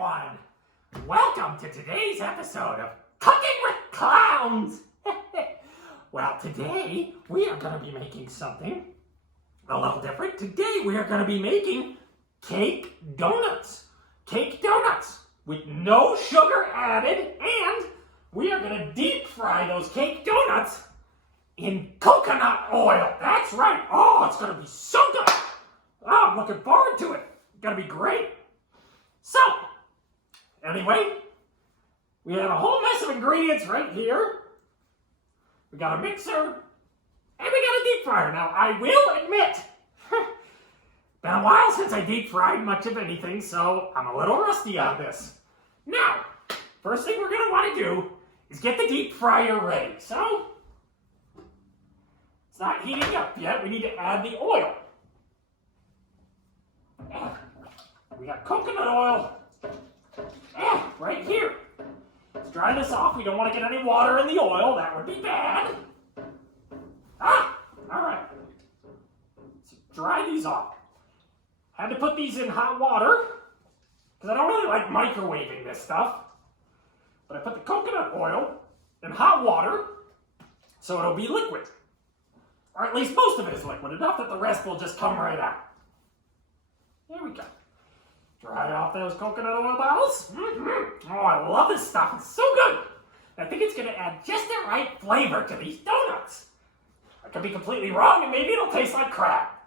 everyone! Welcome to today's episode of Cooking with Clowns! Well, today we are going to be making something a little different. Today we are going to be making cake donuts. Cake donuts with no sugar added, and we are going to deep fry those cake donuts in coconut oil. That's right. Oh, it's going to be so good. Oh, I'm looking forward to it. It's going to be great. So, anyway, we have a whole mess of ingredients right here. We got a mixer, and we got a deep fryer. Now, I will admit, been a while since I deep fried much of anything, so I'm a little rusty on this. Now, first thing we're going to want to do is get the deep fryer ready. So, it's not heating up yet. We need to add the oil. We got coconut oil right here. Let's dry this off. We don't want to get any water in the oil. That would be bad. All right. Let's dry these off. Had to put these in hot water because I don't really like microwaving this stuff. But I put the coconut oil in hot water so it'll be liquid. Or at least most of it is liquid, enough that the rest will just come right out. There we go. Dry off those coconut oil bottles. Oh, I love this stuff. It's so good. I think it's going to add just the right flavor to these donuts. I could be completely wrong, and maybe it'll taste like crap.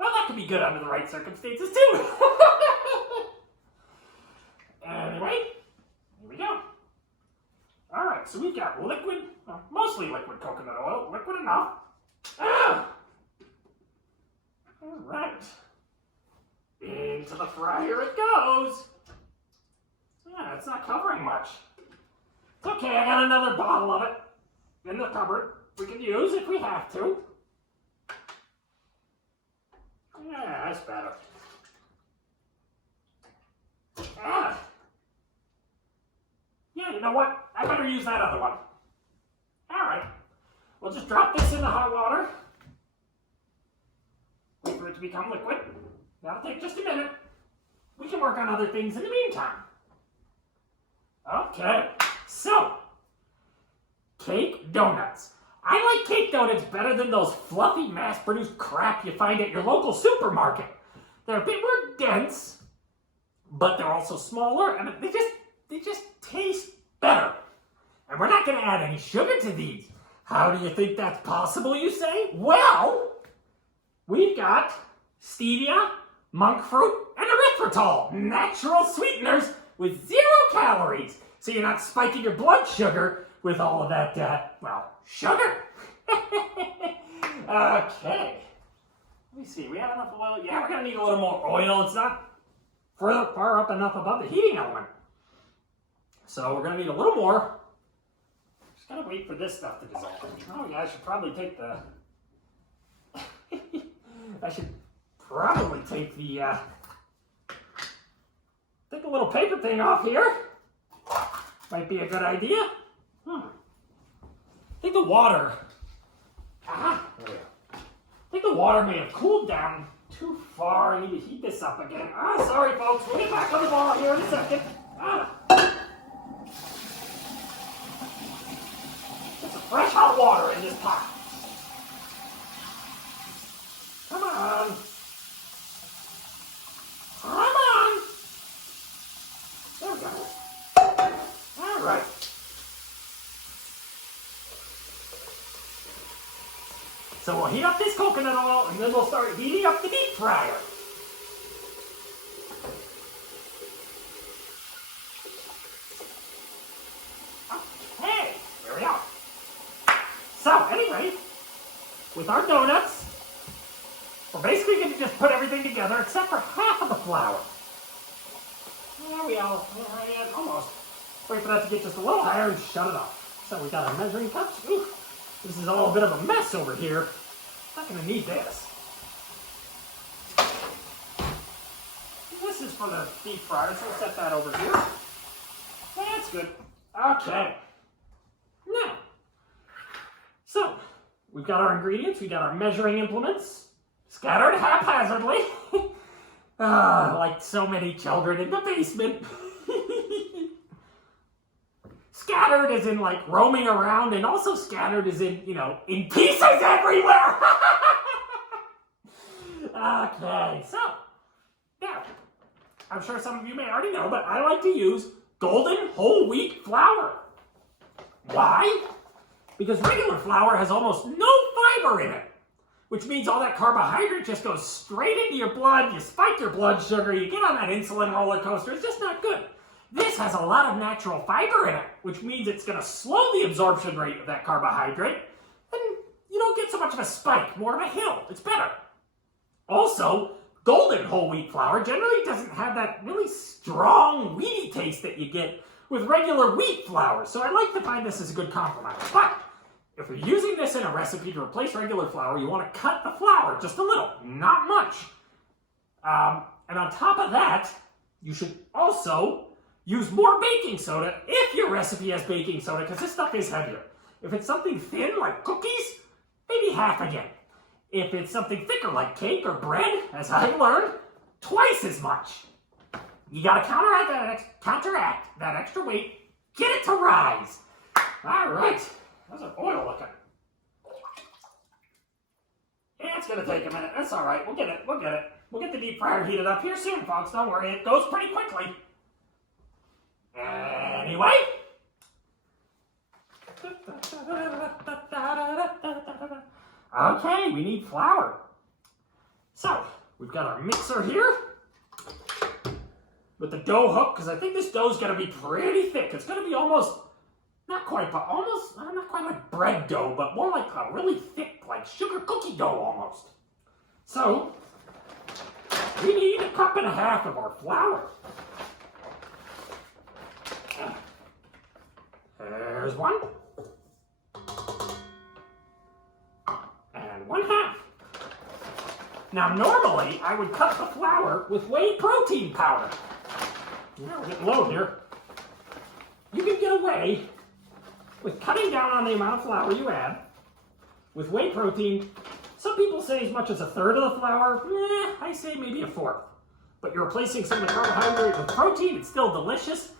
Well, that could be good under the right circumstances, too. Anyway, here we go. All right, so we've got liquid, mostly liquid coconut oil. Liquid enough. All right. Into the fryer it goes. Yeah, it's not covering much. It's okay, I got another bottle of it in the cupboard we can use if we have to. Yeah, that's better. Yeah, you know what? I better use that other one. Alright. We'll just drop this in the hot water. Wait for it to become liquid. That'll take just a minute. We can work on other things in the meantime. Okay, so, cake donuts. I like cake donuts better than those fluffy mass-produced crap you find at your local supermarket. They're a bit more dense, but they're also smaller, and they just taste better. And we're not going to add any sugar to these. How do you think that's possible, you say? Well, we've got stevia, monk fruit, and erythritol, natural sweeteners with 0 calories. So you're not spiking your blood sugar with all of that, sugar. Okay. Let me see, we have enough oil? Yeah, we're going to need a little more oil. It's not far up enough above the heating element. So we're going to need a little more. Just got to wait for this stuff to dissolve. Oh yeah, I should probably take the... take the little paper thing off here. Might be a good idea. I think the water, I think the water may have cooled down too far. I need to heat this up again. Sorry folks, we'll get back on the ball here in a second. Get some fresh hot water in this pot. Come on. Come on. There we go. All right. So we'll heat up this coconut oil, and then we'll start heating up the deep fryer. Okay, here we are. So anyway, with our donuts, we're basically going to just put everything together except for half of the flour. There we go. Almost. Wait for that to get just a little higher and shut it off. So we got our measuring cups. Ooh, this is all a bit of a mess over here. Not going to need this. This is for the deep fryer, so we'll set that over here. That's good. Okay. Now, so we've got our ingredients, we got our measuring implements, scattered haphazardly, like so many children in the basement. scattered as in like roaming around, and also scattered as in, in pieces everywhere. Okay, so, now, I'm sure some of you may already know, but I like to use golden whole wheat flour. Why? Because regular flour has almost no fiber in it, which means all that carbohydrate just goes straight into your blood, you spike your blood sugar, you get on that insulin roller coaster, it's just not good. This has a lot of natural fiber in it, which means it's going to slow the absorption rate of that carbohydrate, and you don't get so much of a spike, more of a hill. It's better. Also, golden whole wheat flour generally doesn't have that really strong wheaty taste that you get with regular wheat flour, so I like to find this as a good compromise. But if you're using this in a recipe to replace regular flour, you want to cut the flour just a little, not much. And on top of that, you should also use more baking soda if your recipe has baking soda, because this stuff is heavier. If it's something thin like cookies, maybe half again. If it's something thicker like cake or bread, as I've learned, twice as much. You gotta counteract that extra weight, get it to rise. All right, how's our oil looking? Yeah, it's gonna take a minute. That's all right. We'll get it. We'll get the deep fryer heated up here soon, folks. Don't worry. It goes pretty quickly. Anyway. Okay, we need flour. So, we've got our mixer here with the dough hook, because I think this dough's gonna be pretty thick. It's gonna be almost, not quite like bread dough, but more like a really thick, like sugar cookie dough almost. So, we need 1.5 cups of our flour. There's one. And 1/2. Now, normally, I would cut the flour with whey protein powder. Now we're getting low here. You can get away with cutting down on the amount of flour you add with whey protein. Some people say as much as 1/3 of the flour. I say maybe 1/4. But you're replacing some of the carbohydrate with protein. It's still delicious.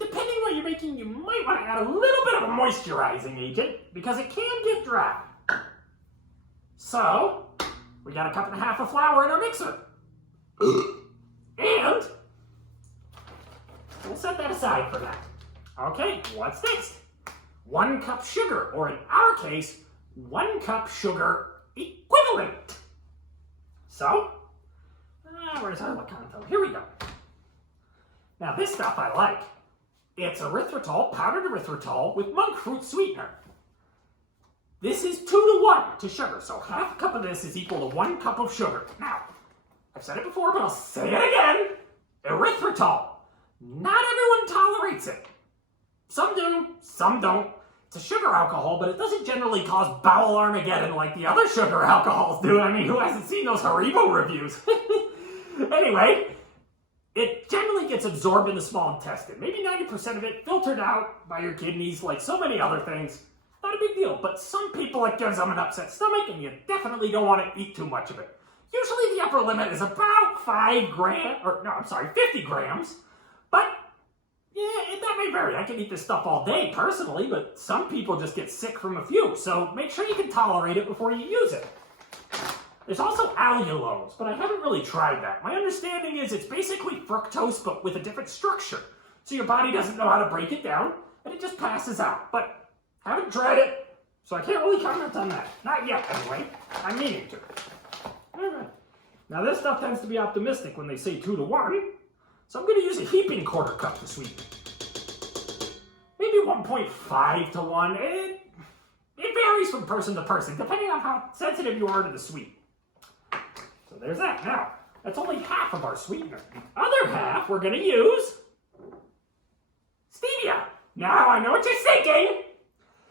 Depending on what you're making, you might want to add a little bit of a moisturizing agent because it can get dry. So, we got 1.5 cups of flour in our mixer. And we'll set that aside for that. Okay, what's next? 1 cup sugar, or in our case, 1 cup sugar equivalent. So, where's our Lakanto? Here we go. Now, this stuff I like. It's erythritol, powdered erythritol, with monk fruit sweetener. This is 2-to-1 to sugar, so 1/2 cup of this is equal to 1 cup of sugar. Now, I've said it before, but I'll say it again. Erythritol. Not everyone tolerates it. Some do, some don't. It's a sugar alcohol, but it doesn't generally cause bowel Armageddon like the other sugar alcohols do. I mean, who hasn't seen those Haribo reviews? Anyway, it generally gets absorbed in the small intestine. Maybe 90% of it filtered out by your kidneys like so many other things. Not a big deal, but some people it gives them an upset stomach, and you definitely don't want to eat too much of it. Usually the upper limit is about 50 grams, but yeah, that may vary. I can eat this stuff all day personally, but some people just get sick from a few, so make sure you can tolerate it before you use it. There's also allulose, but I haven't really tried that. My understanding is it's basically fructose, but with a different structure. So your body doesn't know how to break it down, and it just passes out. But haven't tried it, so I can't really comment on that. Not yet, anyway. I'm meaning to. All right. Now, this stuff tends to be optimistic when they say 2-to-1, so I'm going to use a heaping 1/4 cup to sweeten. Maybe 1.5-to-1. It varies from person to person, depending on how sensitive you are to the sweet. So there's that. Now, that's only 1/2 of our sweetener. The other 1/2 we're going to use stevia. Now, I know what you're thinking.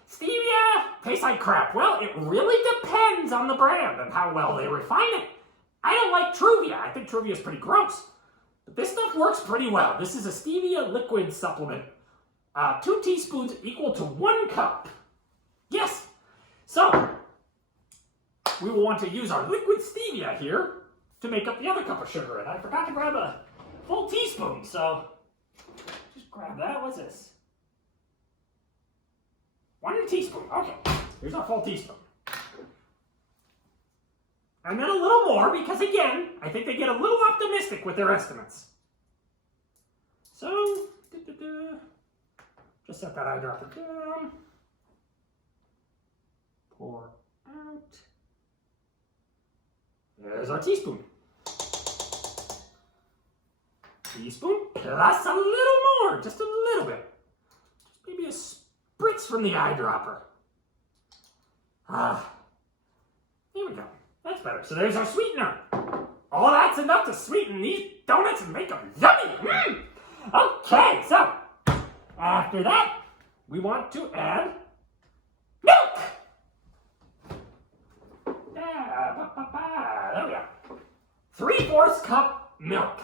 Stevia tastes like crap. Well, it really depends on the brand and how well they refine it. I don't like Truvia. I think Truvia is pretty gross. But this stuff works pretty well. This is a stevia liquid supplement. 2 teaspoons equal to 1 cup. Yes. So, we will want to use our liquid stevia here to make up the other cup of sugar. And I forgot to grab a full teaspoon, so just grab that. What's this? 1 teaspoon. Okay, here's our full teaspoon. And then a little more because, again, I think they get a little optimistic with their estimates. So, just set that eyedropper down. Pour out. There's our teaspoon. Teaspoon plus a little more, just a little bit. Just maybe a spritz from the eyedropper. Here we go. That's better. So there's our sweetener. Oh, that's enough to sweeten these donuts and make them yummy. Okay, so after that, we want to add milk. There we go. 3/4 cup milk.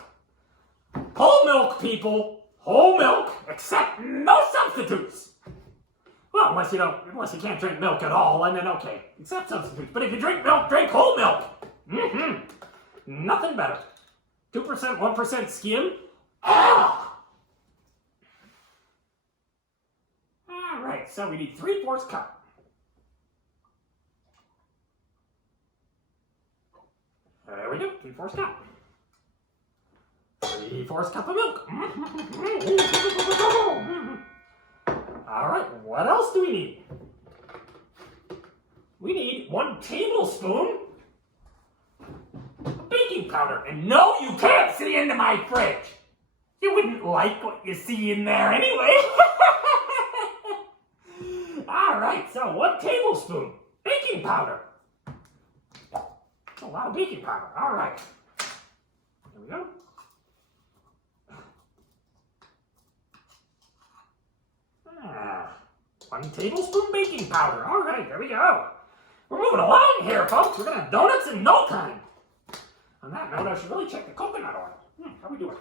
Whole milk, people. Whole milk, except no substitutes. Well, unless you can't drink milk at all, and then okay, except substitutes. But if you drink milk, drink whole milk. Nothing better. 2%, 1% skim. All right, so we need 3/4 cup. There we go, 3/4 cup. 3/4 cup of milk. All right, what else do we need? We need 1 tablespoon of baking powder. And no, you can't see into my fridge. You wouldn't like what you see in there anyway. All right, so 1 tablespoon baking powder. That's a lot of baking powder. All right. There we go. 1 tablespoon baking powder. All right, there we go. We're moving along here, folks. We're gonna have donuts in no time. On that note, I should really check the coconut oil. How are we doing?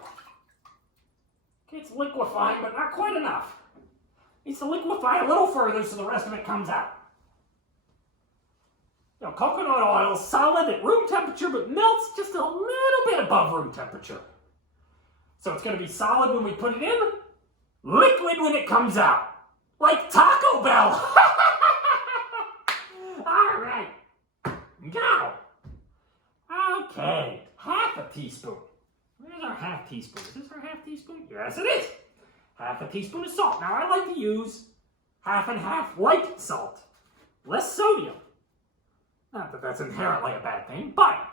Okay, it's liquefying, but not quite enough. Needs to liquefy a little further so the rest of it comes out. You know, coconut oil is solid at room temperature, but melts just a little bit above room temperature. So it's gonna be solid when we put it in, liquid when it comes out. Like Taco Bell. All right. Go. Okay. 1/2 teaspoon. Where's our 1/2 teaspoon? Is this our 1/2 teaspoon? Yes, it is. 1/2 teaspoon of salt. Now, I like to use 1/2 and 1/2 light salt. Less sodium. Not that that's inherently a bad thing, but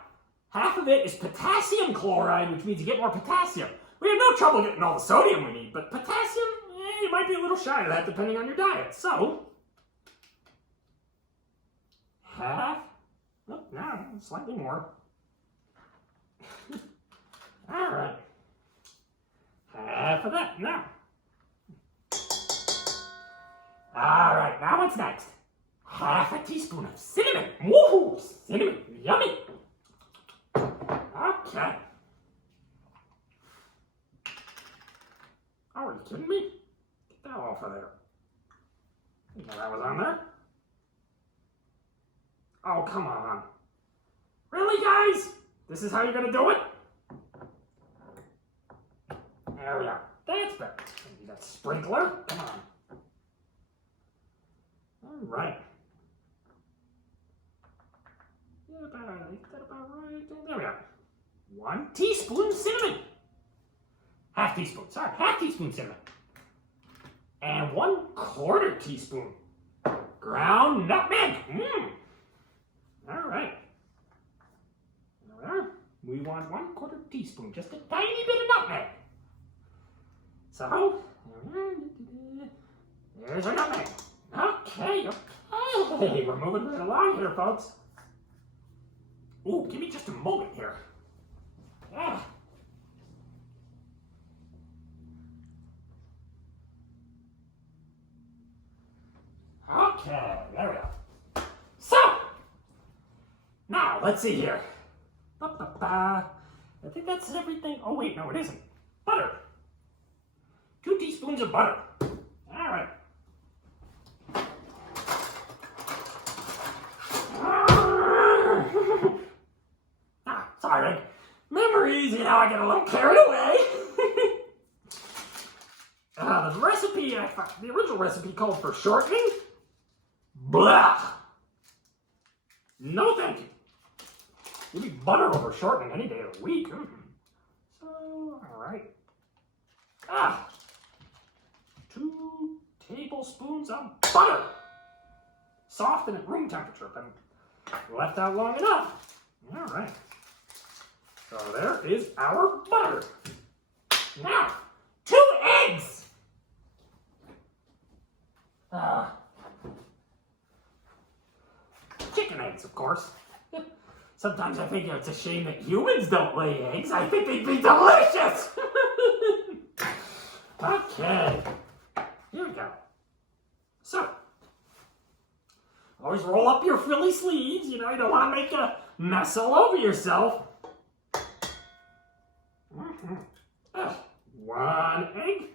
1/2 of it is potassium chloride, which means you get more potassium. We have no trouble getting all the sodium we need, but potassium, you might be a little shy of that depending on your diet. So, 1/2, oh, no, slightly more. All right. 1/2 of that, now. All right, now what's next? 1/2 teaspoon of cinnamon. Woohoo! Cinnamon, yummy. Okay. Oh, are you kidding me? Get that off of there. Didn't know that was on there. Oh, come on. Really, guys? This is how you're gonna do it? There we are. That's better. Maybe that sprinkler. Come on. All right. Is that about right? There we are. 1 teaspoon cinnamon. 1/2 teaspoon. Sorry, 1/2 teaspoon cinnamon. And 1/4 teaspoon ground nutmeg. All right. There we are. We want 1/4 teaspoon, just a tiny bit of nutmeg. So, there's our nutmeg. Okay, we're moving right along here, folks. Ooh, give me just a moment here. Yeah. Okay, there we go. So, now, let's see here. I think that's everything. Oh, wait, no, it isn't. Butter. 2 teaspoons of butter. All right. Sorry. Memories, I get a little carried away. The recipe, the original recipe called for shortening. Blah! No thank you. Give me butter over shortening any day of the week. So, alright. 2 tablespoons of butter. Soft and at room temperature. Been left out long enough. Alright. So there is our butter. Now, 2 eggs. Chicken eggs, of course. Sometimes I think it's a shame that humans don't lay eggs. I think they'd be delicious. Okay. Here we go. So, always roll up your frilly sleeves. You know, you don't want to make a mess all over yourself. 1 egg.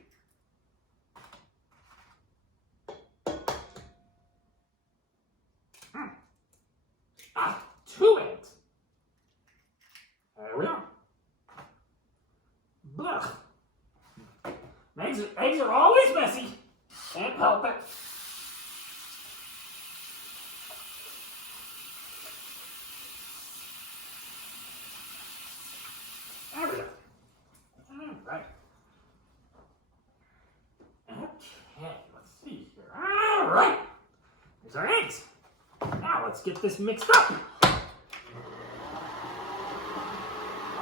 2 eggs. There we are. Blah. Eggs are always messy. Can't help it. There we go. All right. Okay, let's see here. All right. There's our eggs. Now let's get this mixed up.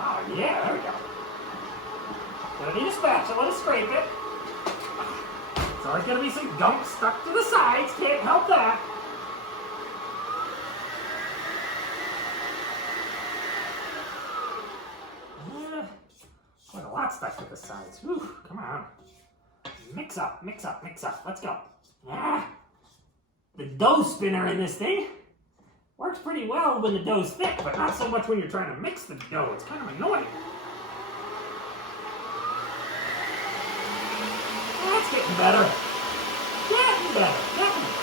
Oh yeah, there we go. Gonna need a spatula to scrape it. There's always gonna be some gunk stuck to the sides, can't help that. Quite a lot stuck to the sides. Whew, come on. Mix up, mix up, mix up. Let's go. The dough spinner in this thing works pretty well when the dough's thick, but not so much when you're trying to mix the dough. It's kind of annoying. That's getting better. Getting better. Getting better.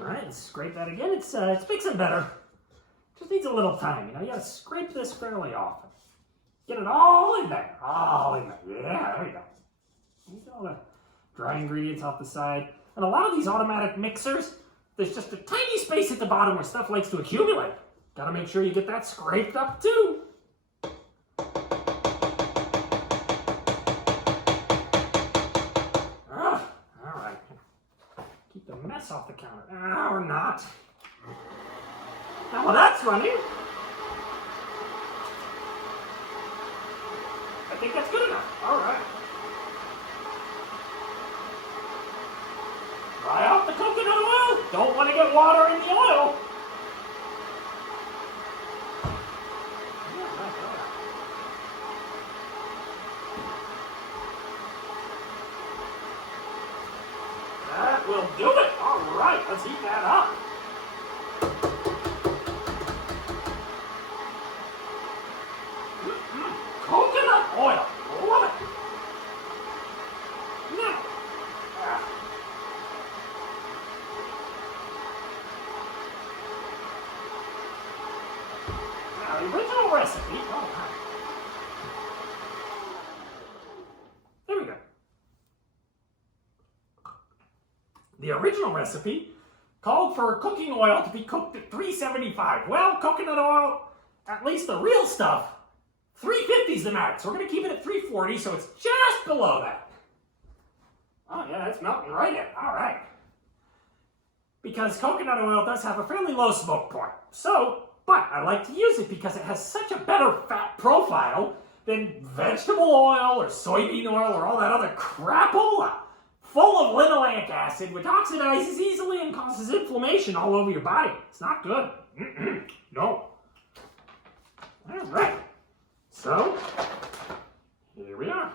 Alright, scrape that again. It's mixing better. Just needs a little time, you know. You gotta scrape this fairly often. Get it all in there. All in there. Yeah, there you go. Get all the dry ingredients off the side. And a lot of these automatic mixers, there's just a tiny space at the bottom where stuff likes to accumulate. Gotta make sure you get that scraped up too. Alright. Keep the mess off the counter. Or not. Now while that's running, I think that's good enough. Alright. Dry out the coconut oil. Don't want to get water in the oil. That will do it. All right, let's heat that up. Coconut oil. Love it. Now. The original recipe. Oh, wow. There we go. The original recipe called for cooking oil to be cooked at 375. Well, coconut oil, at least the real stuff, 350 is the max. We're going to keep it at 340, so it's just below that. Oh, yeah, it's melting right in. All right. Because coconut oil does have a fairly low smoke point. But I like to use it because it has such a better fat profile than vegetable oil or soybean oil or all that other crapola full of linoleic acid, which oxidizes easily and causes inflammation all over your body. It's not good. No. All right. So, here we are.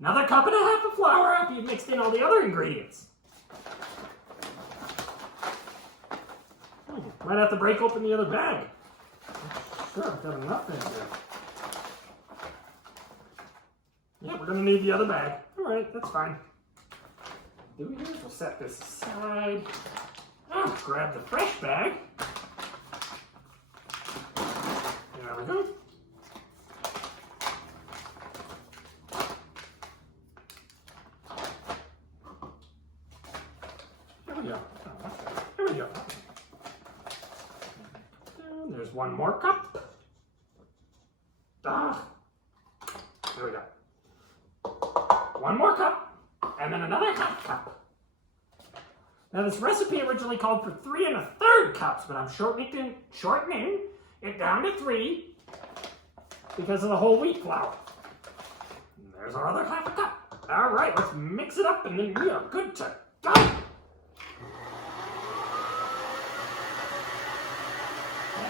Another cup and a half of flour after you've mixed in all the other ingredients. Might have to break open the other bag. Sure, I've got enough in here. Yeah, we're gonna need the other bag. All right, that's fine. We'll set this aside. Grab the fresh bag. There we go. There we go. There we go. And there's one more cup. Ah. There we go. One more cup, and then another half cup. Now this recipe originally called for 3 1/3 cups, but I'm shortening it down to 3 because of the whole wheat flour. And there's our other half a cup. All right, let's mix it up, and then we are good to go. Yeah,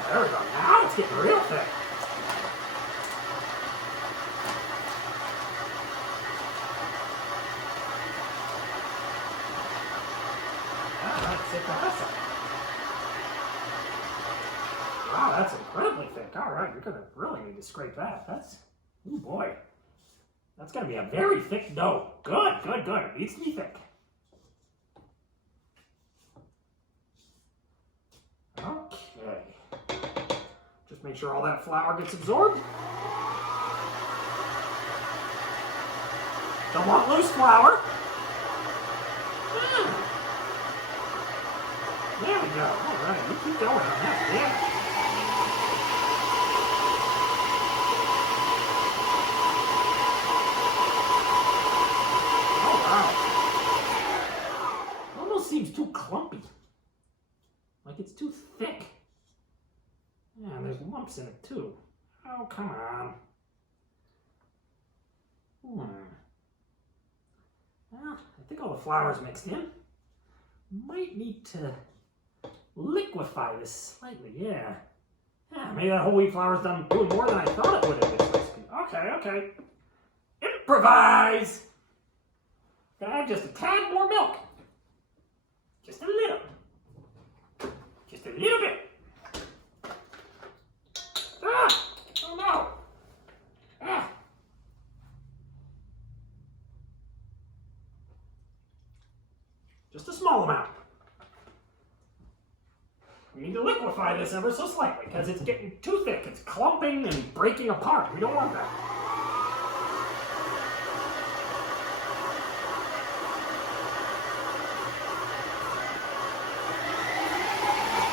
there we go. Now it's getting real thick. Wow, that's incredibly thick. All right, you're gonna really need to scrape that. Oh boy. That's gonna be a very thick dough. Good. It needs to be thick. Okay. Just make sure all that flour gets absorbed. Don't want loose flour. There we go. All right, you keep going on that. Yeah. Oh, wow. Almost seems too clumpy. Like it's too thick. Yeah, and there's lumps in it too. Oh, come on. Well, I think all the flour's mixed in. Might need to liquefy this slightly, yeah. Yeah, maybe that whole wheat flour's done doing more than I thought it would in this recipe. Okay. Improvise! Gonna add just a tad more milk. Just a little. Just a little bit. Ah! Oh no! Ah! Just a small amount. We need to liquefy this ever so slightly because it's getting too thick. It's clumping and breaking apart. We don't want that.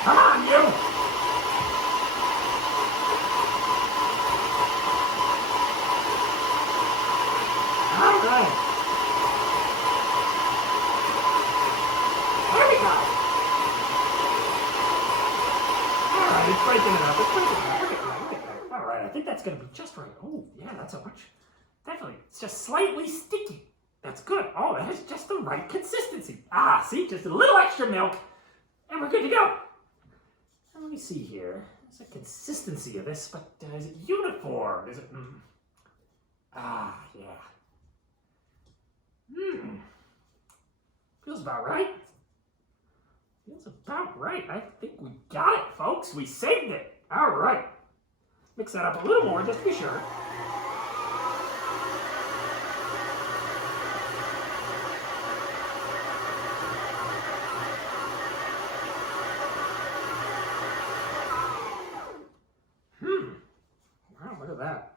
Come on, you! All right. There we go. All right, it's breaking it up. Look at that. All right, I think that's going to be just right. Oh, yeah, that's a much. Definitely, it's just slightly sticky. That's good. Oh, that is just the right consistency. Ah, see, just a little extra milk, and we're good to go. Now, let me see here. There's a consistency of this, but is it uniform? Is it? Ah, yeah. Feels about right. Feels about right. I think we got it, folks. We saved it. All right. Mix that up a little more, just to be sure. Wow, look at that.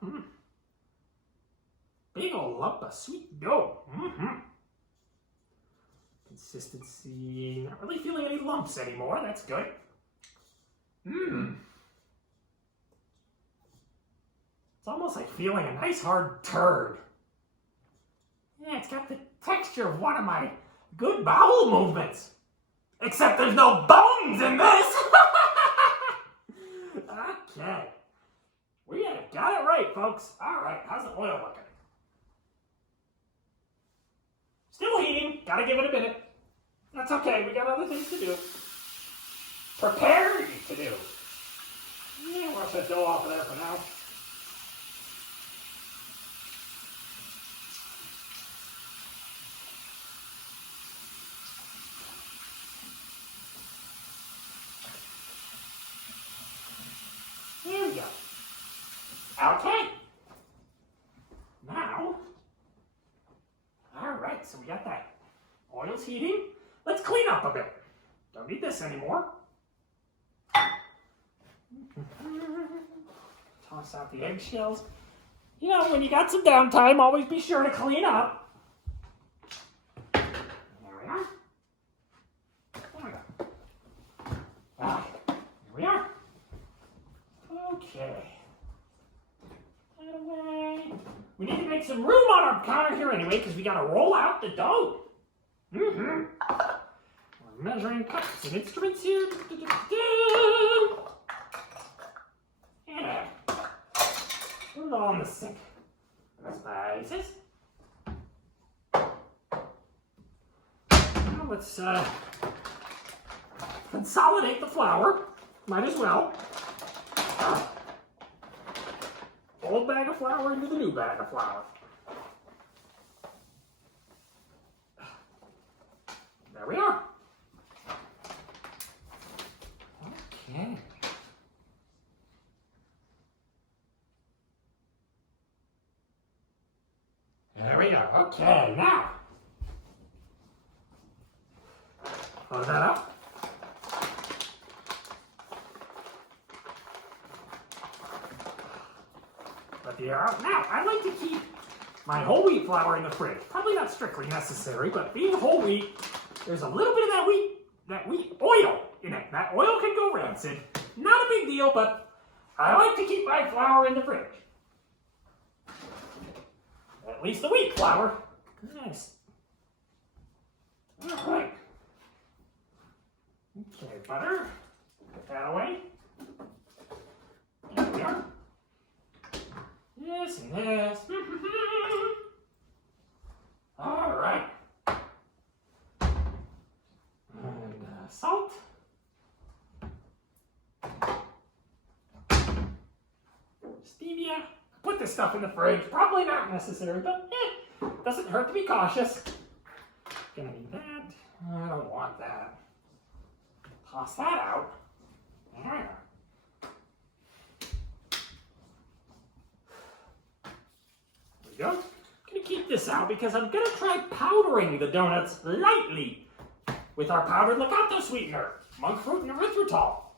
Big ol' lump of sweet dough. Consistency. Not really feeling any lumps anymore. That's good. It's almost like feeling a nice hard turd. Yeah, it's got the texture of one of my good bowel movements. Except there's no bones in this. Okay. We have got it right, folks. All right, how's the oil looking? Still heating. Gotta give it a minute. That's okay. We got other things to do. Prepared to do. Yeah, wash that dough off of there for now. There we go. Okay. Now, all right, so we got that. Oil's heating. Let's clean up a bit. Don't need this anymore. Toss out the eggshells. You know, when you got some downtime, always be sure to clean up. There we are. There we go. Ah, here we are. Okay. That away. We need to make some room on our counter here anyway, because we got to roll out the dough. Mm-hmm. We're measuring cups and instruments here. Yeah. Put it all in the sink. Spices. Now let's consolidate the flour. Might as well. Old bag of flour into the new bag of flour. There we are. Okay. There we go. Okay, now. Close that up. Let the air out. Now, I like to keep my whole wheat flour in the fridge. Probably not strictly necessary, but being whole wheat, there's a little bit of that wheat oil in it. That oil can go rancid. Not a big deal, but I like to keep my flour in the fridge. At least the wheat flour. Nice. All right. Okay, butter. Put that away. There we are. Yes, and yes. All right. And salt. Stevia. Put this stuff in the fridge. Probably not necessary, but doesn't hurt to be cautious. Gonna need that. I don't want that. Toss that out. There. There we go. I'm gonna keep this out because I'm gonna try powdering the donuts lightly with our powdered Lecanto sweetener, monk fruit and erythritol.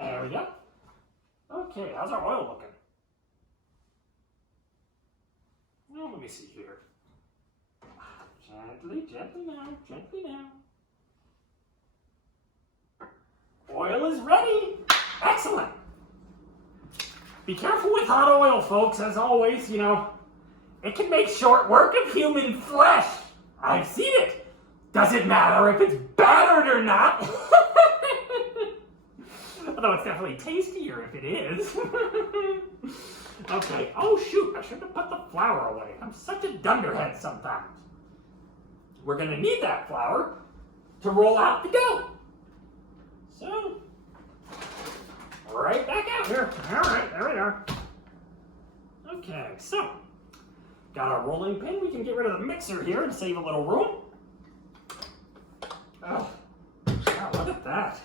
There we go. Okay, how's our oil looking? Well, let me see here. Gently, gently now, gently now. Oil is ready. Excellent. Be careful with hot oil, folks. As always, you know, it can make short work of human flesh. I've seen it. Doesn't matter if it's battered or not. Although it's definitely tastier if it is. Okay. Oh, shoot. I should have put the flour away. I'm such a dunderhead sometimes. We're going to need that flour to roll out the dough. So, right back out here. All right. There we are. Okay. So, got our rolling pin. We can get rid of the mixer here and save a little room. Oh, wow, look at that.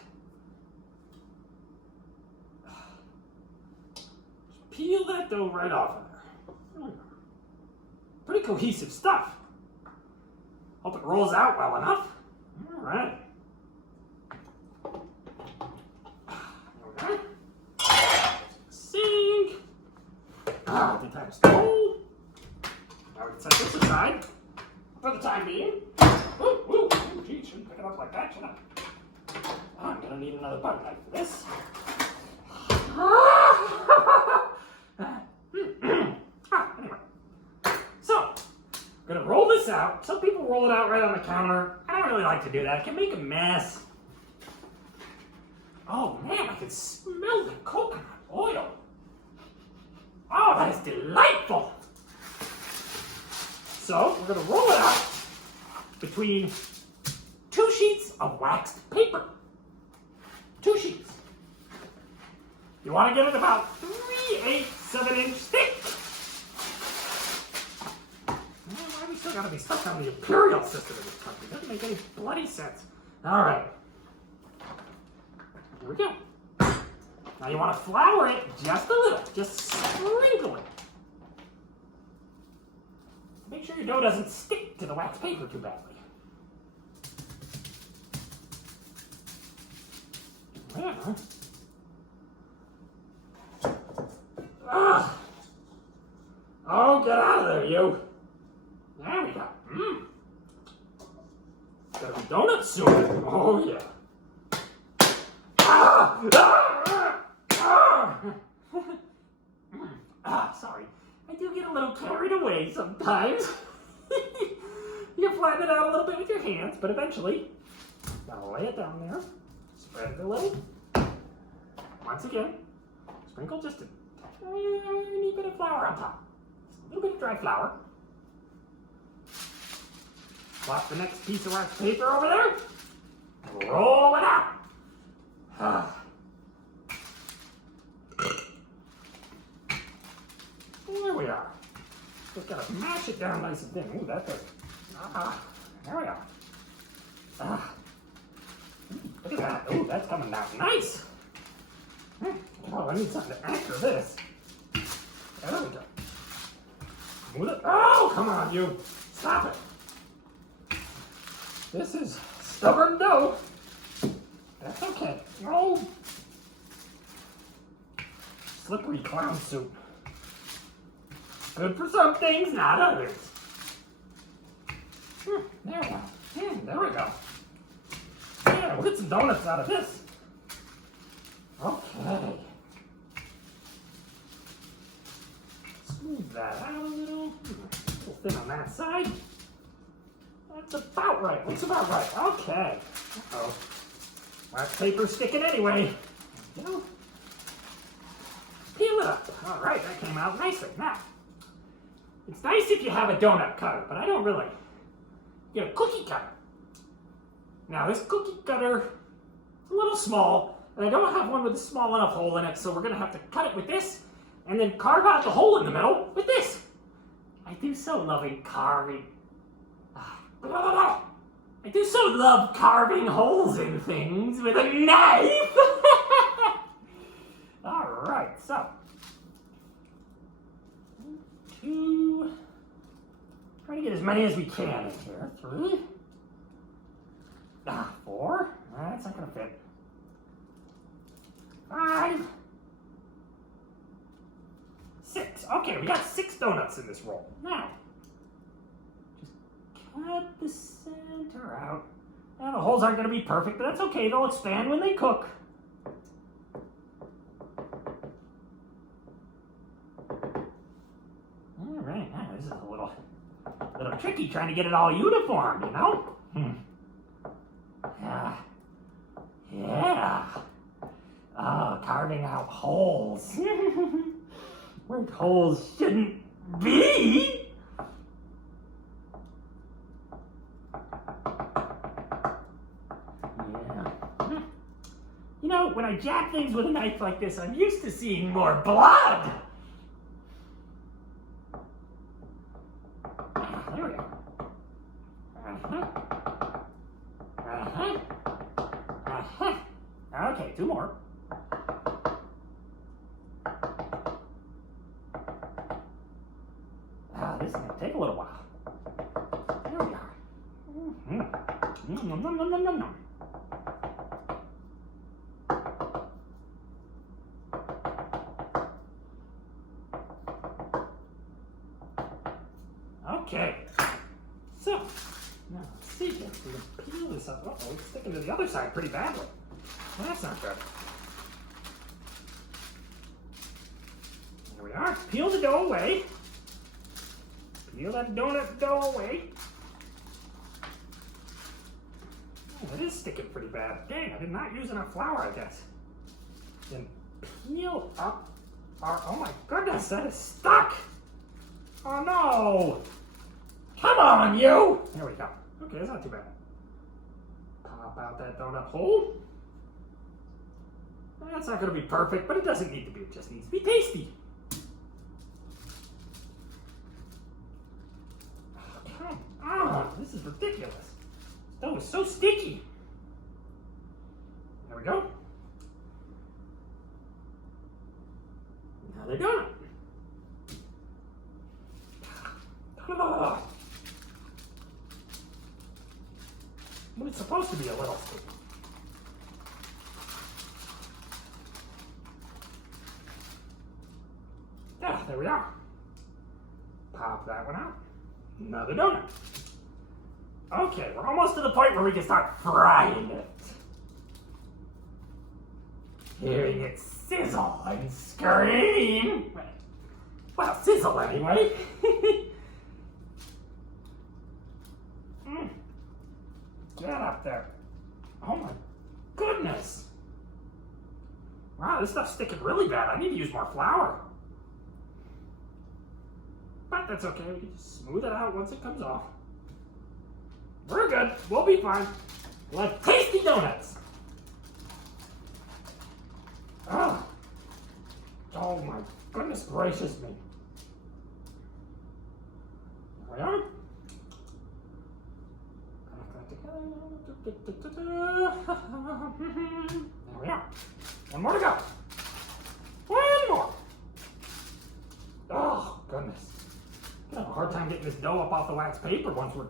Peel that dough right off of there. Pretty cohesive stuff. Hope it rolls out well enough. All right. Okay. Sink. Good time to roll. Now we can set this aside for the time being. Ooh, ooh, geez, shouldn't pick it up like that, should I? I'm gonna need another butter knife for this. Anyway, so I'm gonna roll this out. Some people roll it out right on the counter. I don't really like to do that. It can make a mess. Oh man, I can smell the coconut oil. Oh, that is delightful. So we're gonna roll it out between 2 sheets of waxed paper. 2 sheets. You want to get it about 3/8 of an inch thick. Why do we still got to be stuck on the imperial system in this country? It doesn't make any bloody sense. All right. Here we go. Now you want to flour it just a little. Just sprinkle it. Make sure your dough doesn't stick to the wax paper too badly. Yeah. Oh, get out of there, you. There we go. Gotta be donuts soon. Oh, yeah. Sorry. I do get a little carried away sometimes. You can flatten it out a little bit with your hands, but eventually, gotta lay it down there, spread it a little. Once again, sprinkle just a tiny bit of flour on top. Just a little bit of dry flour. Plop the next piece of wax paper over there. Roll it out. There we are. Just gotta mash it down nice and thin. Ooh, that does. There we are. Look at that. Ooh, that's coming out nice. Oh, I need something to anchor this. There we go. Move it. Oh, come on, you. Stop it. This is stubborn dough. That's okay. Oh. Slippery clown soup. Good for some things, not others. There we go. There we go. Yeah, we'll get some donuts out of this. Okay. Smooth that out a little. A little thin on that side. That's about right. Looks about right. Okay. Uh-oh. Wax paper's sticking anyway. There we go. Peel it up. All right, that came out nicely. Now, it's nice if you have a donut cutter, but I don't really. Get a cookie cutter. Now, this cookie cutter is a little small, and I don't have one with a small enough hole in it, so we're going to have to cut it with this, and then carve out the hole in the middle with this. I do so love carving. I do so love carving holes in things with a knife. All right, so 2. Try to get as many as we can in here. 3. 4. That's not gonna fit. 5. 6. Okay, we got 6 donuts in this roll. Now, just cut the center out. Now, the holes aren't gonna be perfect, but that's okay. They'll expand when they cook. All right, now this is a little tricky trying to get it all uniform, you know? Yeah. Oh, carving out holes. Where holes shouldn't be. Yeah. You know, when I jab things with a knife like this, I'm used to seeing more blood. There we go. Okay, 2 more. This is going to take a little while. There we are. Nom, nom, nom, nom, nom, nom. Okay. So, now let's see if we can peel this up. Uh-oh, it's sticking to the other side pretty badly. Well, that's not good. There we are. Peel the dough away. Peel that donut dough away. Oh, it is sticking pretty bad. Dang, I did not use enough flour, I guess. Then peel up our, oh my goodness, that is stuck. Oh no. Come on, you. There we go. Okay, that's not too bad. Pop out that donut hole. That's not going to be perfect, but it doesn't need to be. It just needs to be tasty. Oh, come on. This is ridiculous. This dough is so sticky. There we go. Another donut. Oh. Well, it's supposed to be a little sticky. There we are. Pop that one out. Another donut. Okay, we're almost to the point where we can start frying it. Hearing it sizzle and scream. Well, sizzle anyway. Get up there. Oh my goodness. Wow, this stuff's sticking really bad. I need to use more flour. But that's okay. We can just smooth it out once it comes off. We're good. We'll be fine. Like tasty donuts. Oh, oh my goodness gracious me. There we are. There we are. One more to go. One more. Oh, goodness. I have a hard time getting this dough up off the wax paper once we're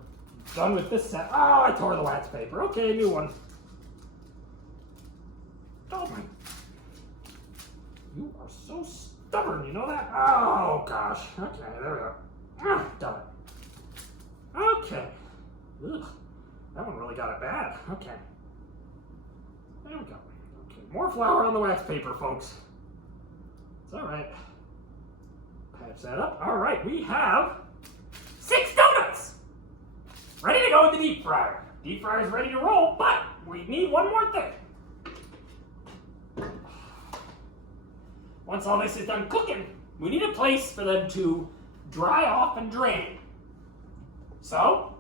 done with this set. Oh, I tore the wax paper. Okay, new one. Oh, my. You are so stubborn, you know that? Oh, gosh. Okay, there we go. Done it. Okay. Ugh. That one really got it bad. Okay. There we go. Okay, more flour on the wax paper, folks. It's all right. Patch that up. All right, we have 6 donuts ready to go in the deep fryer. Deep fryer's ready to roll, but we need one more thing. Once all this is done cooking, we need a place for them to dry off and drain. So,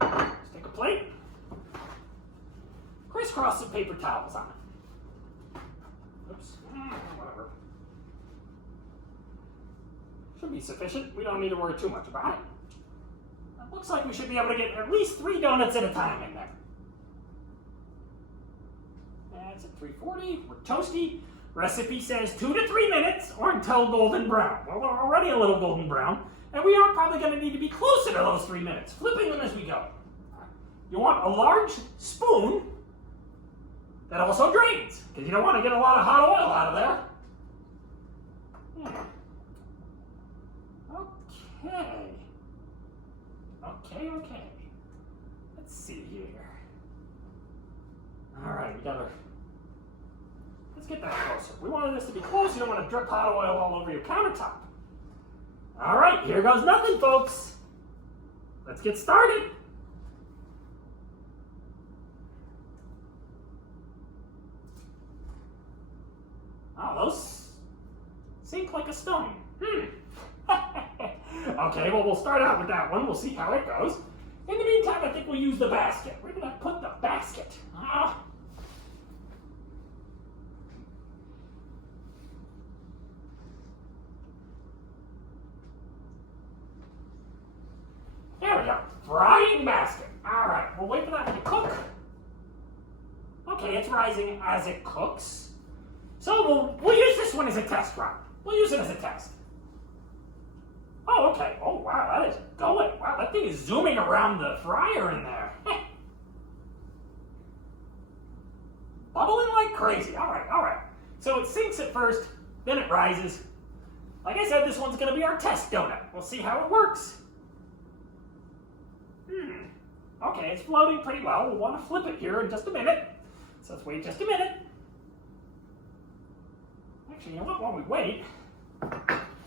let's take a plate, crisscross some paper towels on it. Oops, whatever. Should be sufficient. We don't need to worry too much about it. It looks like we should be able to get at least 3 donuts at a time in there. That's at 340. We're toasty. Recipe says 2 to 3 minutes or until golden brown. Well, we're already a little golden brown, and we are probably going to need to be closer to those 3 minutes, flipping them as we go. You want a large spoon that also drains, because you don't want to get a lot of hot oil out of there. Okay. Let's see here. All right, let's get that closer. We wanted this to be close. You don't want to drip hot oil all over your countertop. All right, here goes nothing, folks. Let's get started. Oh, those sink like a stone. Okay, well, we'll start out with that one. We'll see how it goes. In the meantime, I think we'll use the basket. Where did I put the basket? There we go. Frying basket. All right, we'll wait for that to cook. Okay, it's rising as it cooks. So we'll use this one as a test run. We'll use it as a test. Oh, okay. Oh, wow, that is going. Wow, that thing is zooming around the fryer in there. Bubbling like crazy. All right. So it sinks at first, then it rises. Like I said, this one's going to be our test donut. We'll see how it works. Okay, it's floating pretty well. We'll want to flip it here in just a minute. So let's wait just a minute. Actually, you know what? While we wait,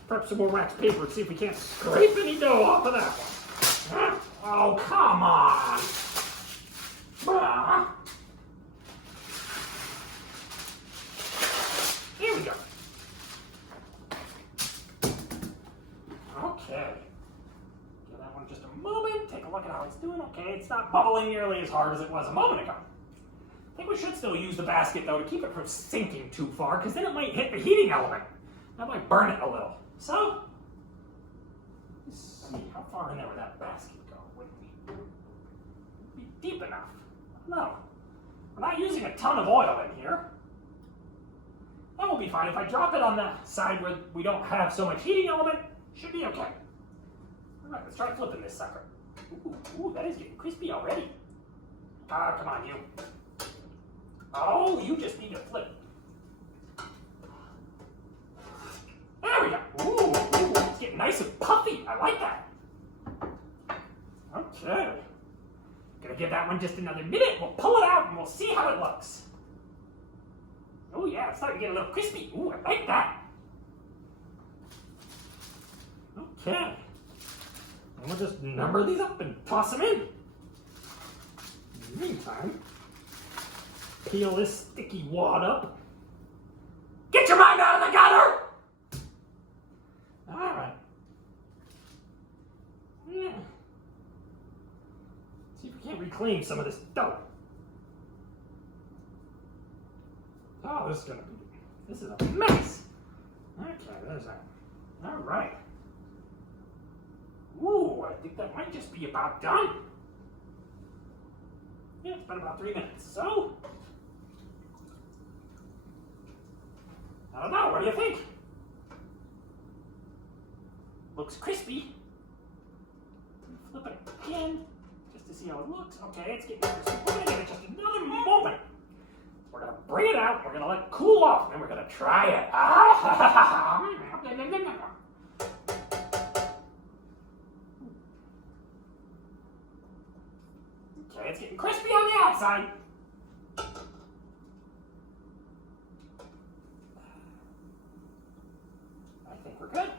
prep some more wax paper and see if we can't scrape any dough off of that one. Oh, come on. Here we go. Okay. Give that one just a moment. Take a look at how it's doing. Okay, it's not bubbling nearly as hard as it was a moment ago. I think we should still use the basket, though, to keep it from sinking too far, because then it might hit the heating element. That might burn it a little. So, let's see, how far in there would that basket go? Would it be deep enough? No. We're not using a ton of oil in here. That will be fine. If I drop it on the side where we don't have so much heating element, should be okay. All right, let's try flipping this sucker. Ooh, that is getting crispy already. Ah, come on, you. Oh, you just need to flip. like that. Okay. Gonna give that one just another minute. We'll pull it out and we'll see how it looks. Oh yeah, it's starting to get a little crispy. Ooh, I like that. Okay. And we'll just number these up and toss them in. In the meantime, peel this sticky wad up. Get your mind out of the gutter! Alright. Yeah. See if we can't reclaim some of this dough. Oh, this is a mess. Okay, there's that. Alright. Ooh, I think that might just be about done. Yeah, it's been about 3 minutes. So, I don't know, what do you think? Looks crispy. Flip it again, just to see how it looks. Okay, it's getting crispy. We're gonna give it just another moment. We're gonna bring it out, we're gonna let it cool off, and then we're gonna try it. Okay, it's getting crispy on the outside. I think we're good.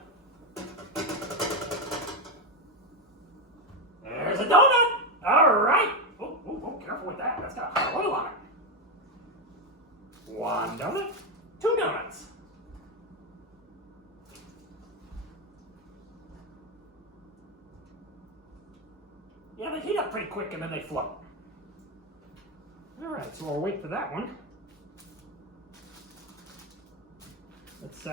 There's a donut. All right. Oh, careful with that. That's got hot oil on it. 1 donut, 2 donuts. Yeah, they heat up pretty quick and then they float. All right, so we'll wait for that one. Let's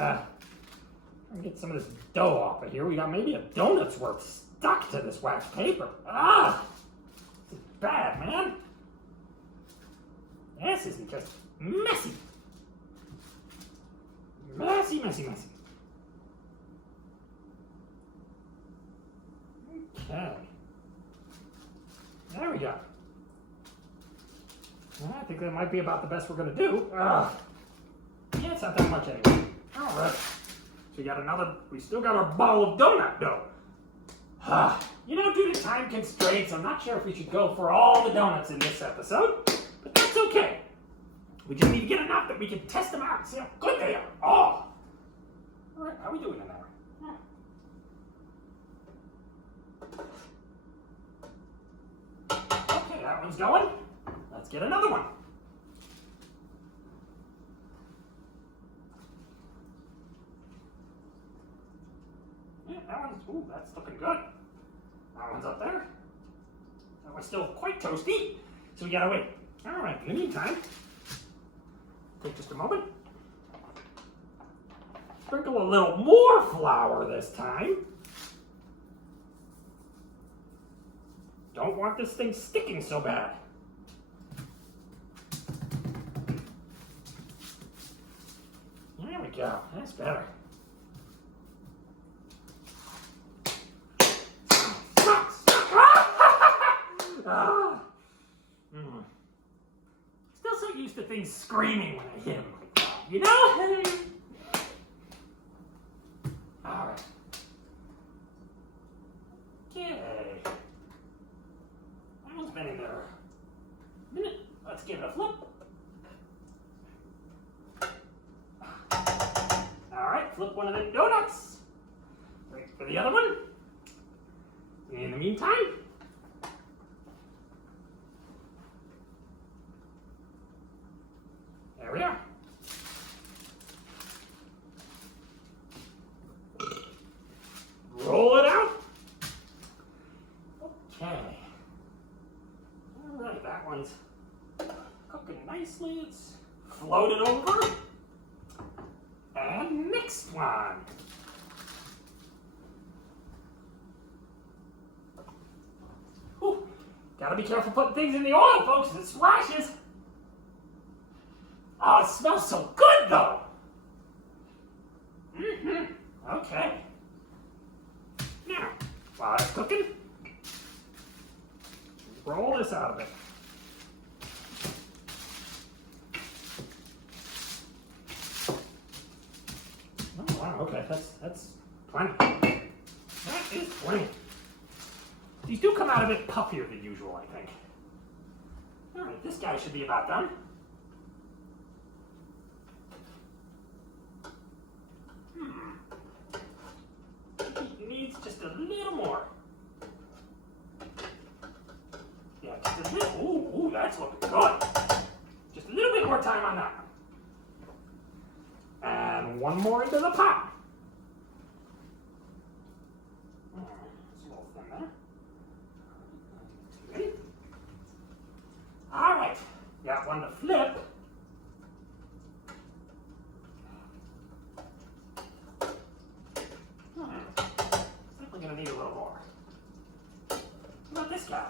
get some of this dough off of here. We got maybe a donut's worth stuck to this wax paper. Ah, this is bad, man. This isn't just messy. Messy, messy, messy. Okay. There we go. I think that might be about the best we're going to do. Yeah, it's not that much anyway. All right. So we still got our ball of donut dough. You know, due to time constraints, I'm not sure if we should go for all the donuts in this episode, but that's okay. We just need to get enough that we can test them out and see how good they are. Oh! All right, how are we doing in there? Okay, that one's going. Let's get another one. Yeah, that one's, ooh, that's looking good. That one's up there. That one's still quite toasty, so we gotta wait. All right, in the meantime, take just a moment. Sprinkle a little more flour this time. Don't want this thing sticking so bad. There we go, that's better. Still so used to things screaming when I hit them like that, you know? All right. Okay. That one's been in there a minute. Let's give it a flip. All right, flip one of the donuts. Wait for the other one. In the meantime, there we are. Roll it out. Okay. All right, that one's cooking nicely. It's floated over. And next one. Ooh, gotta be careful putting things in the oil, folks, it splashes. Oh, it smells so good, though. Okay. Now, while it's cooking, roll this out of it. Oh, wow, okay, that's plenty. That is plenty. These do come out a bit puffier than usual, I think. All right, this guy should be about done. He needs just a little more. Yeah, just a little. Ooh, that's looking good. Just a little bit more time on that one. And one more into the pot. It's a little thin there. All right, got one to flip. Definitely gonna need a little more. What about this guy?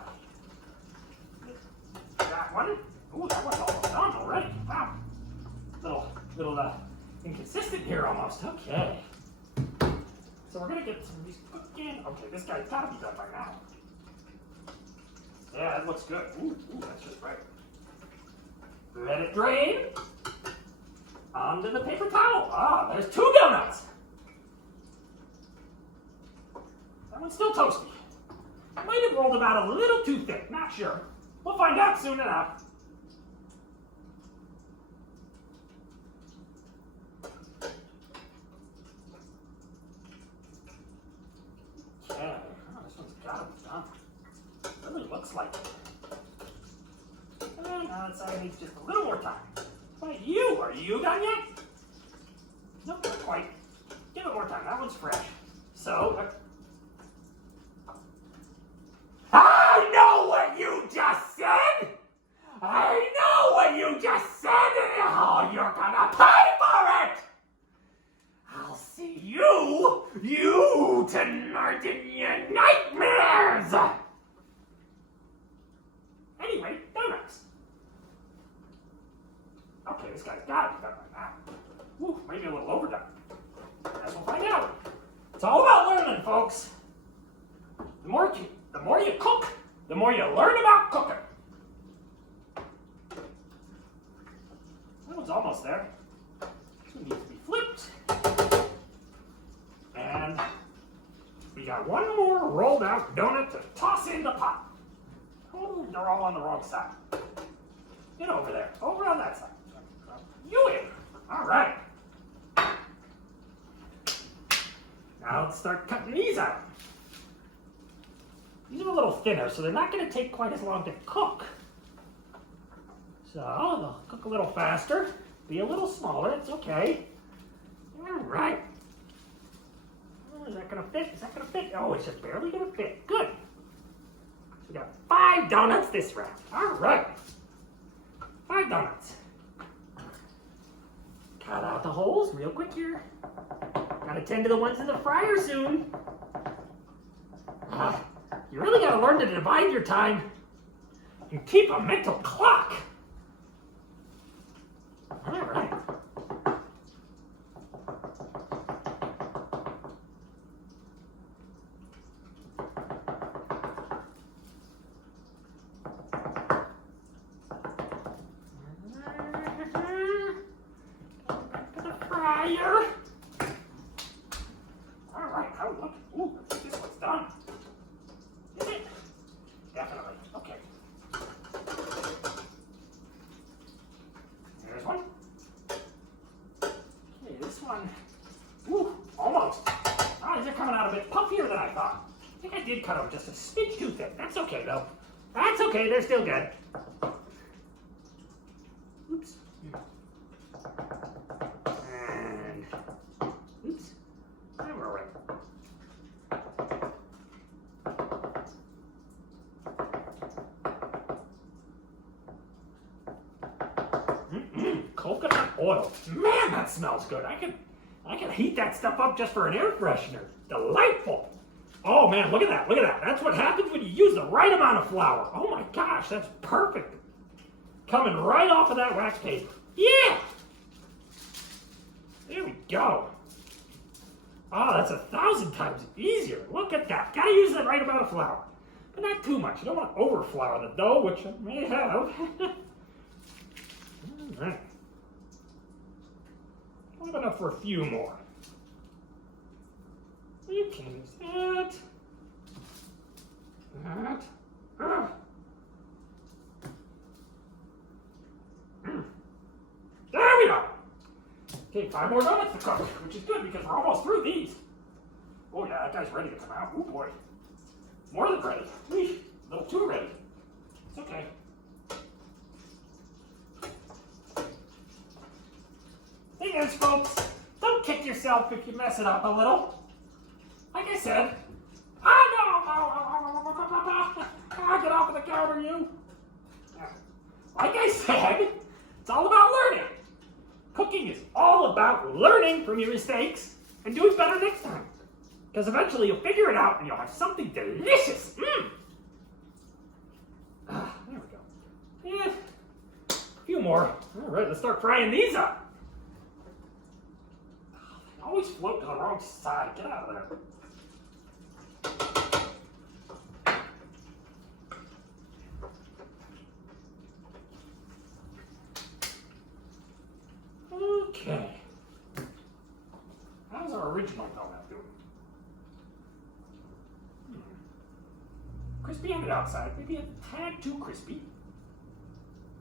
That one. Ooh, that one's almost done already. Wow. Little inconsistent here almost. Okay. So we're gonna get some of these cooking. Okay, this guy's gotta be done by now. Yeah, that looks good. Ooh, that's just right. Let it drain. Onto the paper towel. Ah, there's 2 donuts. That one's still toasty. Might have rolled about a little too thick, not sure. We'll find out soon enough. Okay, this one's gotta be done. Really looks like it. And now that side needs just a little more time. How about you? Are you done yet? Nope, not quite. Give it more time. That one's fresh. So, I know what you just said! I know what you just said, and how you're gonna pay for it! I'll see you tonight in your nightmares! Anyway, donuts. Okay, this guy's gotta be done by now. Woo, maybe a little overdone. Guess we'll find out. It's all about learning, folks. The more you cook, the more you learn about cooking. That one's almost there. This one needs to be flipped. And we got one more rolled out donut to toss in the pot. Oh, they're all on the wrong side. Get over there. Over on that side. You in. All right. Now let's start cutting these out. These are a little thinner, so they're not going to take quite as long to cook. So they'll cook a little faster, be a little smaller. It's okay. All right. Oh, is that going to fit? Is that going to fit? Oh, it's just barely going to fit. Good. We got 5 donuts this round. All right. 5 donuts. Cut out the holes real quick here. Gotta tend to the ones in the fryer soon. You really gotta learn to divide your time and keep a mental clock. All right. Fryer. All right, how look? Ooh, this one's done. Is it? Definitely. Okay. There's one. Okay, this one. Ooh, almost. Ah, these are coming out a bit puffier than I thought. I think I did cut them just a smidge too thick. That's okay though. That's okay. They're still good. Oops. And oops. And we're right. Coconut oil. Man, that smells good. I can heat that stuff up just for an air freshener. Delightful. Oh man, look at that. Look at that. That's what happens when you use the right amount of flour. Oh my gosh, that's perfect. Coming right off of that wax paper. Yeah. There we go. Oh, that's 1,000 times easier. Look at that. Gotta use the right amount of flour. But not too much. You don't want to overflour the dough, which I may have. All right. I have enough for a few more. You can use that. that. Ugh. There we go. Okay, 5 more donuts to cook, which is good because we're almost through these. Oh yeah, that guy's ready to come out. Oh boy. More than ready. Eesh, a little too ready. It's okay. Thing is, folks, don't kick yourself if you mess it up a little. Like I said, get off of the counter, you. Like I said, it's all about learning. Cooking is all about learning from your mistakes and doing better next time. Because eventually you'll figure it out and you'll have something delicious. There we go. Yeah, a few more. All right, let's start frying these up. They always float to the wrong side. Get out of there. Okay. How's our original donut doing? Crispy on the outside, maybe a tad too crispy.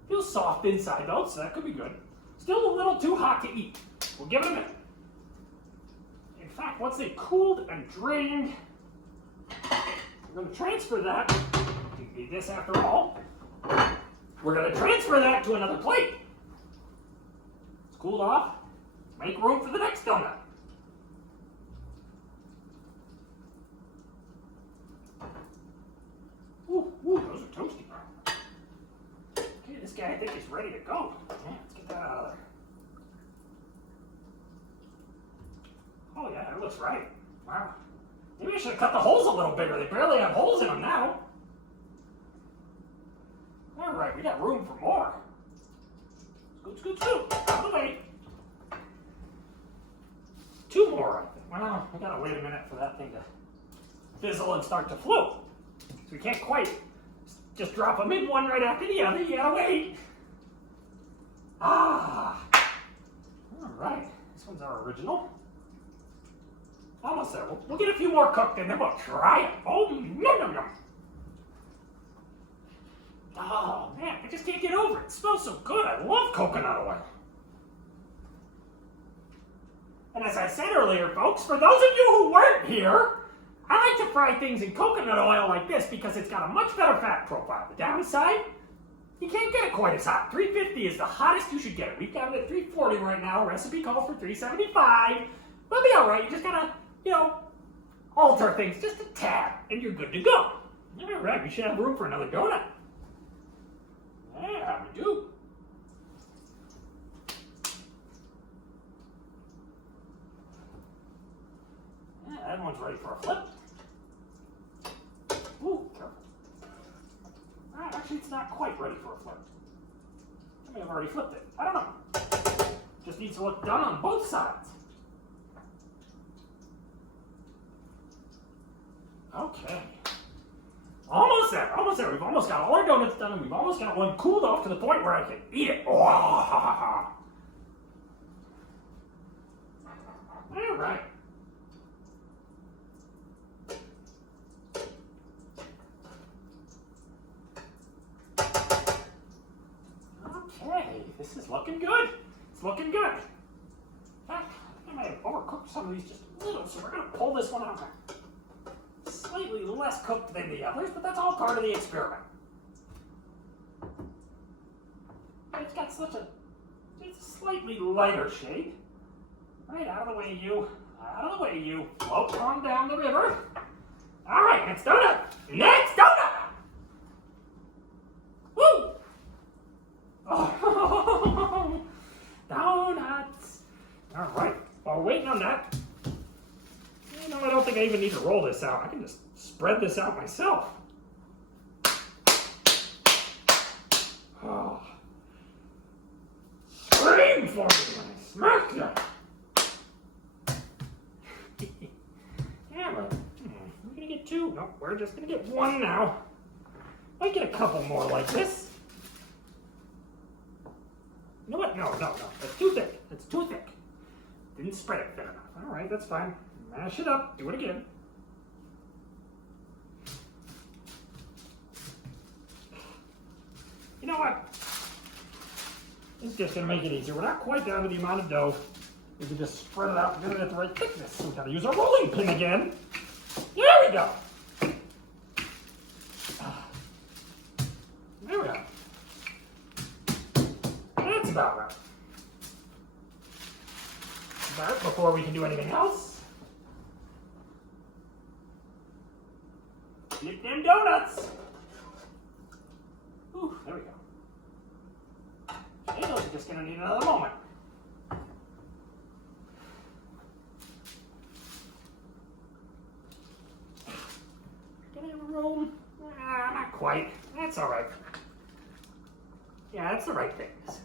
Feels soft inside though, so that could be good. Still a little too hot to eat. We'll give it a minute. In fact, once they've cooled and drained, we're going to transfer that. We need this after all. We're going to transfer that to another plate. It's cooled off. Make room for the next donut. Ooh, those are toasty. Okay, this guy I think is ready to go. Yeah, let's get that out of there. Oh yeah, it looks right. Wow. Maybe I should have cut the holes a little bigger. They barely have holes in them now. All right, we got room for more. Scoot. Out of the way. 2 more, I think. Well, I gotta wait a minute for that thing to fizzle and start to float. So we can't quite just drop them in one right after the other. You gotta wait. All right. This one's our original. Almost there. We'll get a few more cooked and then we'll try it. Oh, yum. Oh, man, I just can't get over it. It smells so good. I love coconut oil. And as I said earlier, folks, for those of you who weren't here, I like to fry things in coconut oil like this because it's got a much better fat profile. The downside, you can't get it quite as hot. 350 is the hottest you should get it. We've got it at 340 right now. Recipe calls for 375. We'll be all right. You just gotta, alter things just a tad, and you're good to go. All right, we should have room for another donut. Yeah, we do. Yeah, that one's ready for a flip. Ooh, careful. Actually, it's not quite ready for a flip. I may have already flipped it. I don't know. Just needs to look done on both sides. Okay. Almost there. We've almost got all our donuts done, and we've almost got one cooled off to the point where I can eat it. Oh, all right. Okay, this is looking good. It's looking good. I might have overcooked some of these just a little, so we're going to pull this one out. Slightly less cooked than the others, but that's all part of the experiment. It's got such a slightly lighter shade. Right, out of the way, you. Out of the way, you. Float on down the river. All right, next donut. Next donut! Woo! Oh, donuts. All right, while we're waiting on that, I don't think I even need to roll this out. I can just spread this out myself. Oh. Scream for me when I smack you. Yeah, but we're going to get 2. No, we're just going to get 1 now. Might get a couple more like this. You know what? No. That's too thick. It's too thick. Didn't spread it thin enough. All right, that's fine. Mash it up. Do it again. know what? It's just gonna make it easier. We're not quite down to the amount of dough. We can just spread it out and get it at the right thickness. So we gotta use our rolling pin again. There we go. There we go. That's about right. But before we can do anything else, flip them donuts. Ooh, there we go. Okay, those are just gonna need another moment. Gonna have room? Not quite. That's all right. Yeah, that's the right thickness.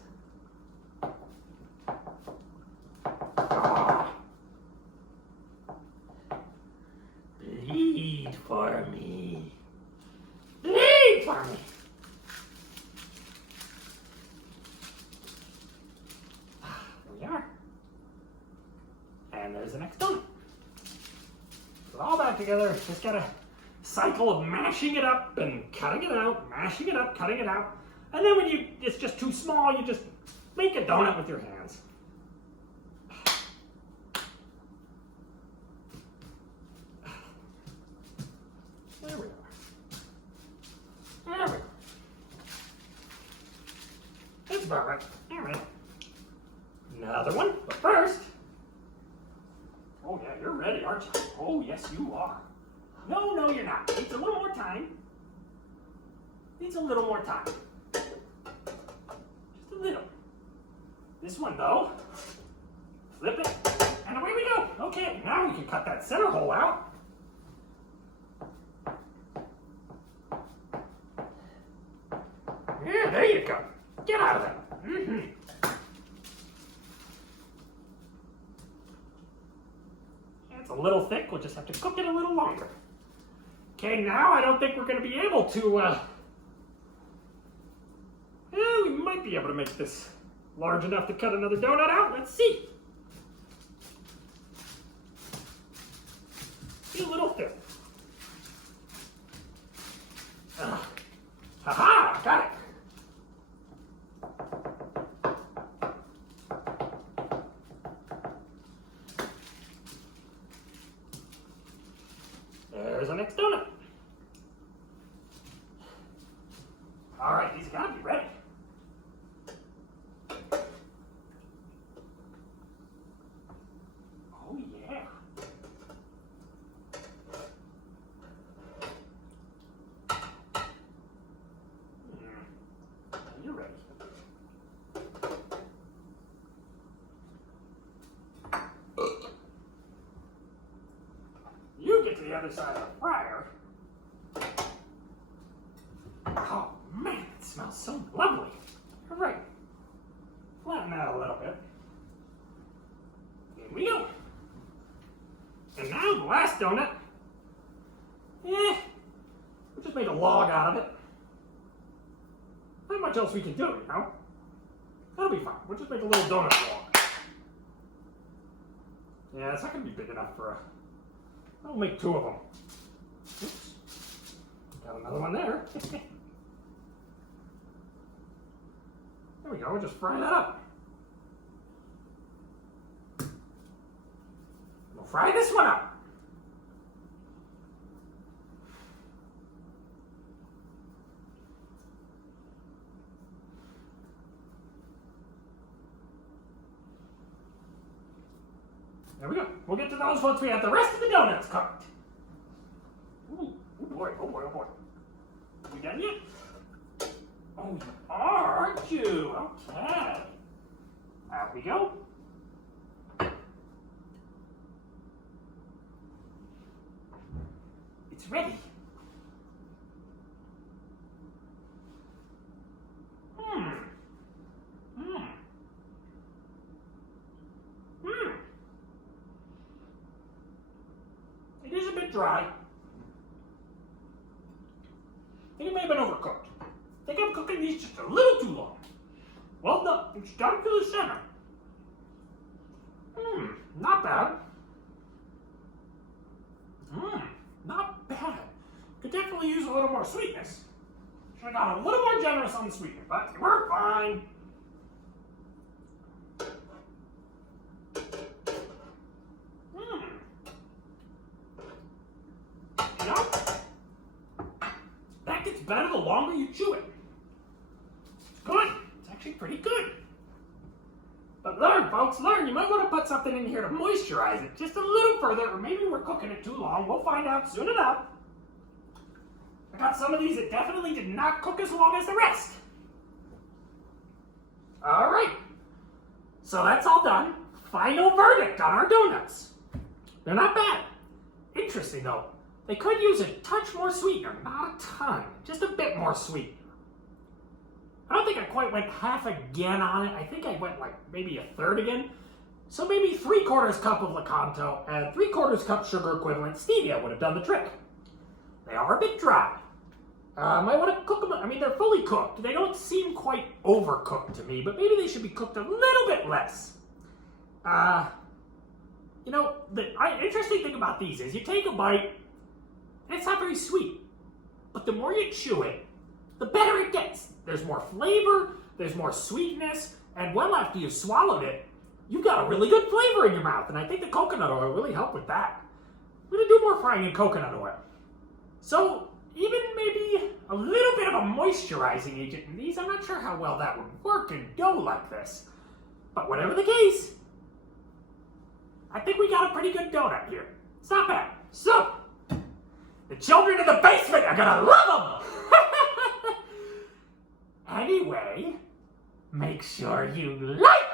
Bleed for me. Bleed for me. There we are. And there's the next donut. Put all that together. Just gotta cycle of mashing it up and cutting it out, mashing it up, cutting it out. And then when it's just too small, you just make a donut with your hands. There we are. There we go. That's about right. All right. Another one, but first. Oh yeah, you're ready, aren't you? Oh yes, you are. No, no, you're not. Needs a little more time. Needs a little more time. Just a little. This one, though, flip it, and away we go. Okay, now we can cut that center hole out. Yeah, there you go. Get out of there. It's a little thick. We'll just have to cook it a little longer. Okay, now I don't think we're going to be able to, we might be able to make this large enough to cut another donut out. Let's see. Be a little thick. Haha, got it. There's the next donut. All right, these gotta be ready. Oh yeah. You're ready. You get to the other side of the fryer. Oh man, it smells so lovely. All right, flatten that a little bit. Here we go. And now the last donut. We just made a log out of it. Not much else we can do, you know? That'll be fine. We'll just make a little donut log. Yeah, it's not going to be big enough for a... I'll make two of them. Oops. Got another one there. There we go. We'll just fry that up. We'll fry this one up. There we go. We'll get to those once we have the rest of the donuts cooked. Ooh, oh boy, oh boy, oh boy. You done yet? Oh, you are, aren't you? Okay. Out we go. It's ready. It is a bit dry. I think it may have been overcooked. I think I'm cooking these just a little too long. Well done. It's down to the center. Not bad. Not bad. Could definitely use a little more sweetness. I got a little more generous on the sweetener, but we're fine. You know, that gets better the longer you chew it. It's good. It's actually pretty good. But learn, folks, learn. You might want to put something in here to moisturize it just a little further, or maybe we're cooking it too long. We'll find out soon enough. I got some of these that definitely did not cook as long as the rest. All right. So that's all done. Final verdict on our donuts. They're not bad. Interesting, though. They could use a touch more sweetener, not a ton, just a bit more sweetener. I don't think I quite went half again on it. I think I went like maybe a third again. So maybe 3/4 cup of Lakanto and 3/4 cup sugar equivalent stevia would have done the trick. They are a bit dry. Might want to cook them. I mean, they're fully cooked. They don't seem quite overcooked to me, but maybe they should be cooked a little bit less. You know, the interesting thing about these is you take a bite, and it's not very sweet. But the more you chew it, the better it gets. There's more flavor, there's more sweetness, and well after you've swallowed it, you've got a really good flavor in your mouth. And I think the coconut oil really helped with that. I'm going to do more frying in coconut oil. So, even maybe a little bit of a moisturizing agent in these. I'm not sure how well that would work in dough like this. But whatever the case, I think we got a pretty good donut here. It's not bad. So, the children in the basement are gonna love them! Anyway, make sure you like